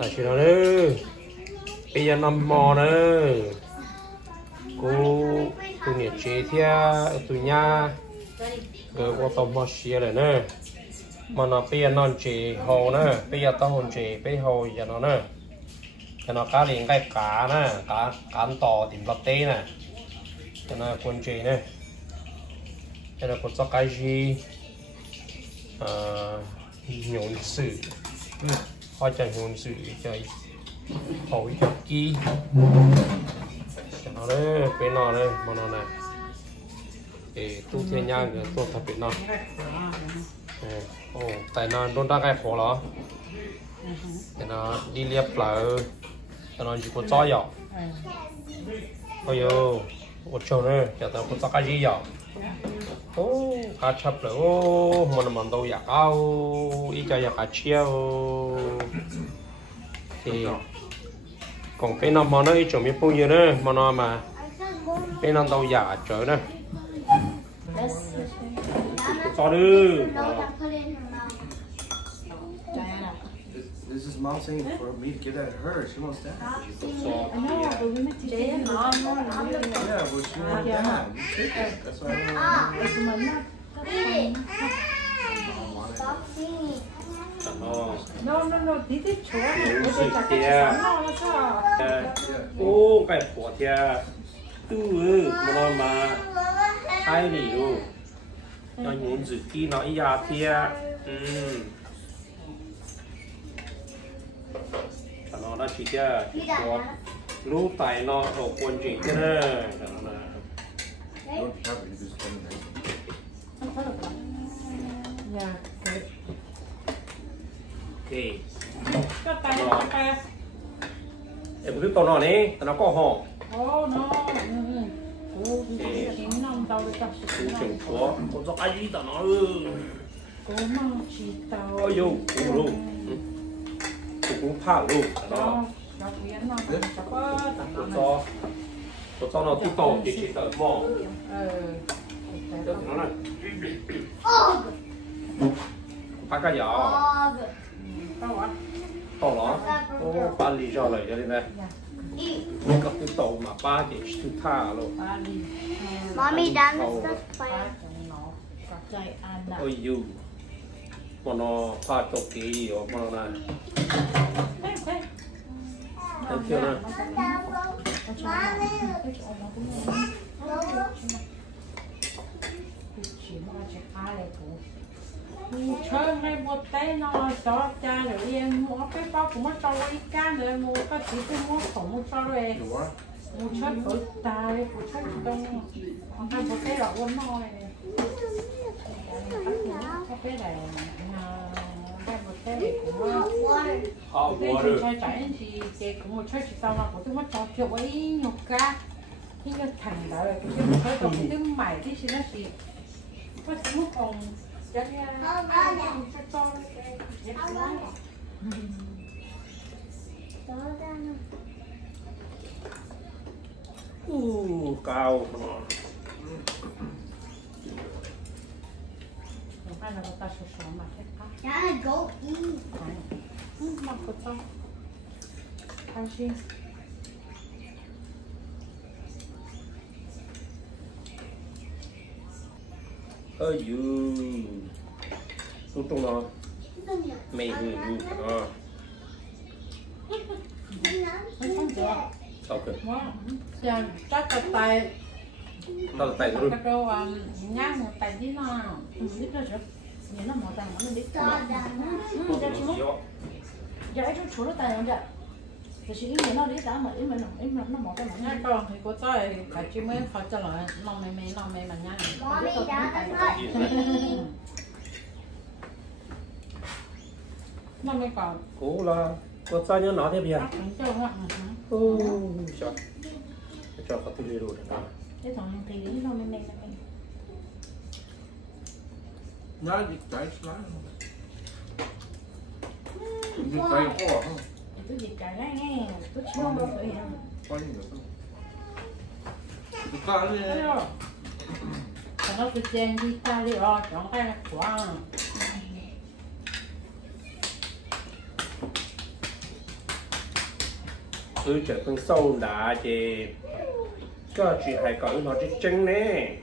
là chuyện đó nữa bây giờ nằm mò nữa cô tụi nhiệt chế theo tụi nhà cái ô tô mò xia này nữa mà nó bây giờ non chế hồ nữa bây giờ tao hồn chế bây hồ giờ nó nữa cho nó cá liền cái cá nè cá cán to tìm lót tê nè cho nó quân chế nè cho nó có cái gì nhốn sử hoa chẳng nhốn sử chơi hỏi cho kỹ cho nó đấy bên nó đây mà nó này để tu thiên nhang được tu thật bên nó tại nó đôn ra cái khổ đó để nó đi liệp lại cho nó chỉ có cho dọ ôi yo một chỗ nữa cho tao có cho cái gì dọ cá chép rồi mà đâu giặc ao ít cho giặc cá chiêu thì còn bên nó mà nó ít chỗ miếng bao nhiêu nữa mà nó mà bên nó đâu giặc trời nữa cho đi. This is mom saying for me to give that to her. She wants that. I know, but we meant to do it. Mom, Yeah, well, she wants that. You take it. That's why I don't No, did it try? Ô cái quả thia tư mà mà hai lì luôn nó nhún dự kỹ nó ý ra thia nó đã chỉ cho lúc tại nó ở quân trình thế này don't have it. You just come in. Yeah. ok Có tay có tay. em biết tao nó này nó có họ Oh no. Chính nông tàu được tập sự trường chúa có cho cái gì tao nó cố mong chỉ tàu. ôi yo cũng luôn cũng phá luôn đó Cho biến nó cho có tận có cho nó tiếp tục thì chỉ tận mỏ được nó này phá cái giỏ to nó ba lì cho lại cho đi này có cái tàu mà ba thì thứ tha luôn Mommy, done this stuff fire. ôi you mà nó phá cho kỹ ở mà này thấy chưa nè chơi ngay một tay nó cho cha rồi em mua cái bao cũng mất cho đi cá rồi mua cái chỉ cái mua không mua cho rồi mua chơi ở tay mua chơi đông ăn một cái là uống nói cái này hot cái water chơi chạy thì cái cũng một chơi chỉ tao mà cũng mất cho kiểu ấy nhục cá khi cái thằng đó là cái chơi tổng cái mày thì nó chỉ có lúc còn cho nên cho cao ai là ta sửa sửa mà thế ta Gotta go eat. mà có to ăn gì ơi you tung nó mày hừ đó không được sao cơ giờ chắc cái tay tao tay luôn cái đồ nhang một tay đi nào biết rồi chứ nhìn nó màu vàng nó biết giờ chú giờ ấy chú nó tay không vậy thì chỉ nhìn nó đi cả mà em nó màu vàng nhang còn thì có tay phải chỉ mới phải cho lại nó mày mà nhang Mommy, done nó mới còn cố là có sao nhớ nó thế bây giờ cho có tư rồi đó cái thằng thì lý nó mình No, you guys not. You guys are. tôi dịch cả ngay nghe tôi chưa bao giờ hiểu Quay được không? Có đi. còn nó cứ chen đi ta đi chọn cái là quá cứ chờ con sâu đã chị cho chị hãy có nó chỉ chân nè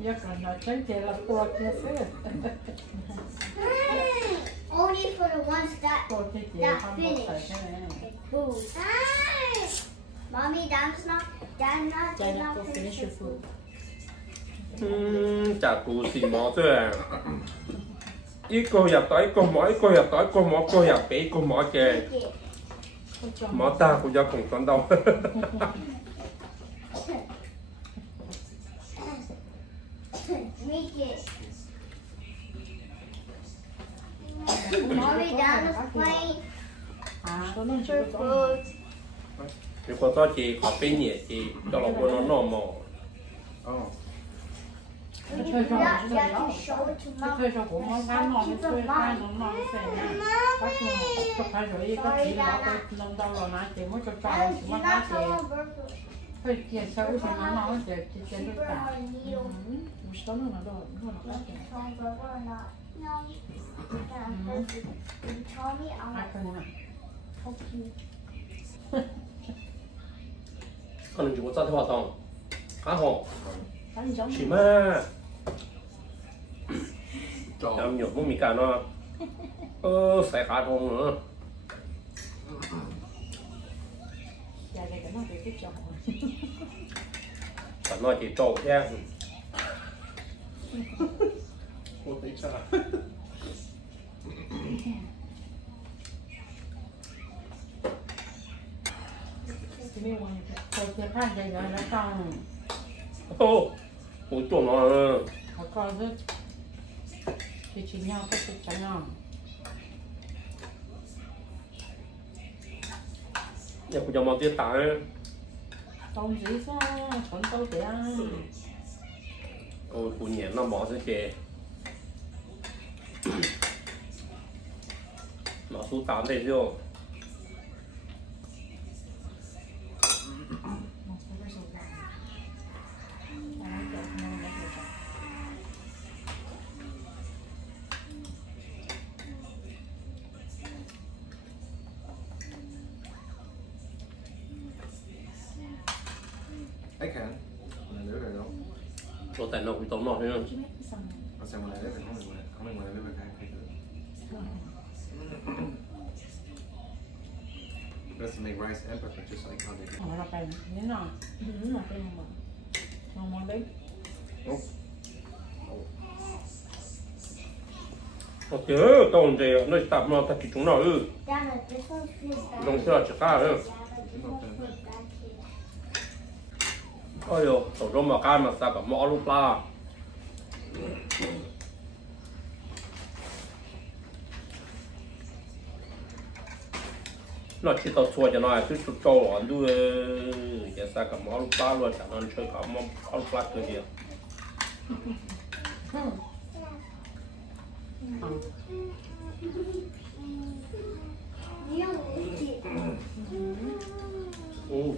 giờ còn nói chân chị là cua kia xưa Only for the ones that cua kia chị that không có finish. phải cái này It's food. Mommy, Dad's not China did not go finish finish your your food. food chả cú xì mò thôi à ít cô nhập tới cô mỏ ít cô nhập tới cô mỏ cô nhập bé cô mỏ chè Make it. mỏ ta cũng do cùng con đâu Make it. Mommy, Dad was playing à tôi nói for chưa có food. thì có cho chị có bé nhẹ chị cho nó cô nó nọ mò Oh. When you Chơi do trò, that, you chơi have trò. to show it to cái Mom. thời của nó ngắn ngon cái chơi khai nó ngon cái này các nó khai rồi cái chỉ nó cái nông đâu rồi nãy chỉ mới cho trò Dad, chỉ you're mất not nãy chỉ throwing burgers. phải chia sâu thì nó ngon thì chỉ You tất burn cả on a needle. một số nó đâu nó You throwing burger or not? No. Yeah, you told me I ai want cần nè to help you. con chỉ có cho theo hoạt động cá hồ cái gì giống chỉ mà Cho. làm nhiều cũng mình cả nó phải cá hồ nữa dạ đây cái nó để tiếp cho còn nói chỉ trộn nha Ôi, thấy sao? thì mình thôi thì phan đây rồi nó xong ô ôi trộn nó họ coi rất thì chỉ nhau cái trắng nhau nhà cũng cho món tiết tái tôm gì sao còn tôm thì ăn ôi cũng nhẹ nó bỏ ra chè nó số 8 đây chưa I can. When I live here, though. cho tại nó cũng tốn nó thôi I said when I live here, only when I live here can I pick it. That's to make rice and pepper, just like how they do. họ là cái như nào như là cái mà ngon món đấy ok tốn gì nó tập nó tập chúng nó Dad, this one feels bad. dùng sữa chỉ cá nữa ôi yo tổ trong mà cá mà sao cả mỏ lúc la nó chỉ tao xua cho nó cứ chụp trâu lỏn đu giờ sao cả mỏ lúc la luôn chẳng nó chơi cả mỏ lúc la cái gì You eat it. 오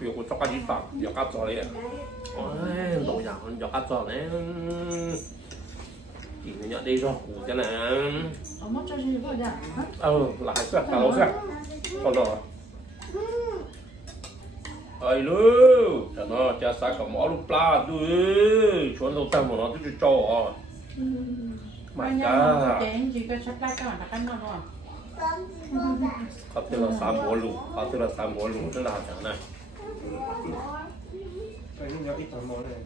이거 저까지 있다 여기까지 저래 ôi đồ giả 여기까지 저래 chỉ nhận đi rồi củ cái này ông mất cho gì vậy hả lại sẽ cả lỗ sẽ còn rồi ơi lu cho nó cha sa cả mỏ lúc la đuôi chuẩn đầu tiên mà nó cứ cho mà nhà chén chỉ cái sắp lại cái mà cái nó rồi có thể là sám bò lù có thể là sám bò lù rất là chẳng này Cái nó ít tao món này.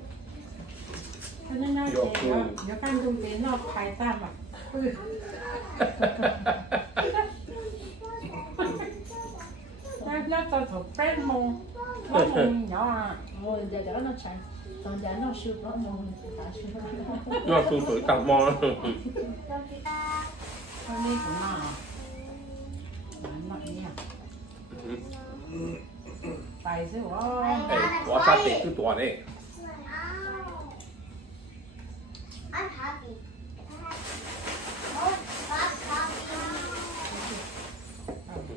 cho nên nó chén nó nó căn dung tiến nó phải tam à nó tao thuộc phép mông nó mông nhỏ à ngồi để đó nó chạy còn để nó siêu nó mông nó tụi tụi cặp mò con đi của nó nặng nha phải chứ quá sát tệ cứ tuổi này I'm happy. Oh, stop happy.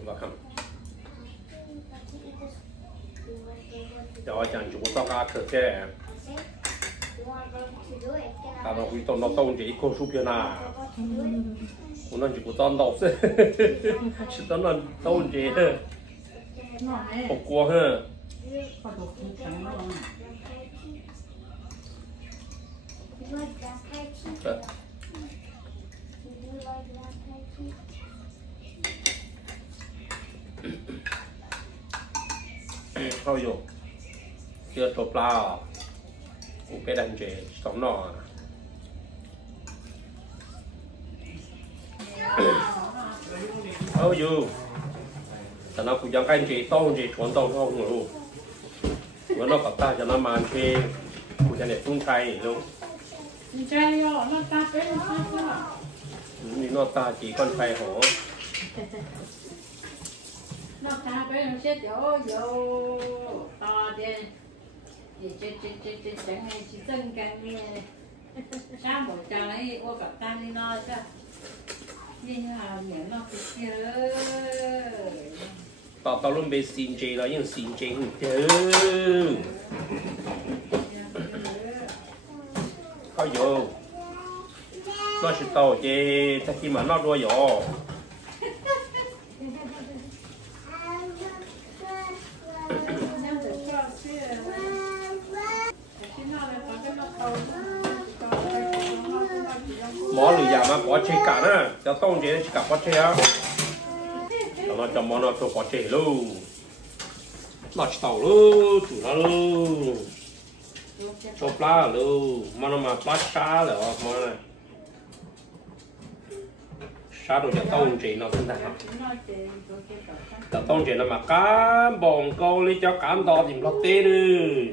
và không Let's eat this. cho chẳng chủ tao cá khởi cái You want to do it? Can I? tao nó quý tao nó tông chỉ cô súp kia nào Go 我那就不当到噻，是当那到这的， ngon đấy 好过哈。 có đồ khí trắng luôn You like that patty? 呃， You like that patty? 好有，这做ปลา我给人家上哪啊？好有，但那不讲干这当这传到好路，我那把大叫那满去，不讲的风台路， 你这样那大杯你看看 你那大几con trai hổ. nó ta bé nó sẽ chỗ vô to đi chị chẳng nghe chị chân càng nghe sáng buổi trà ấy ô gặp ta đi nó chứ nhưng mà miệng nó cứ kia Tao tao luôn bị xin chê là những xin chê không chứ. Có vô. Nó sẽ tao chê, ta khi mà nó đua vô. Mỏ lười già mà bỏ chê cả nữa, cho tông chê chỉ cả bỏ chê á. Nó cho món nó cho bỏ chê luôn. Nó chỉ tàu luôn, chủ nó luôn. Cho plá luôn, mà nó mà plá xa rồi, mà này. Xa đồ cho tông chê nó không thành. Cho tông chê nó mà cá bòn câu đi cho cám to thì nó tê đi.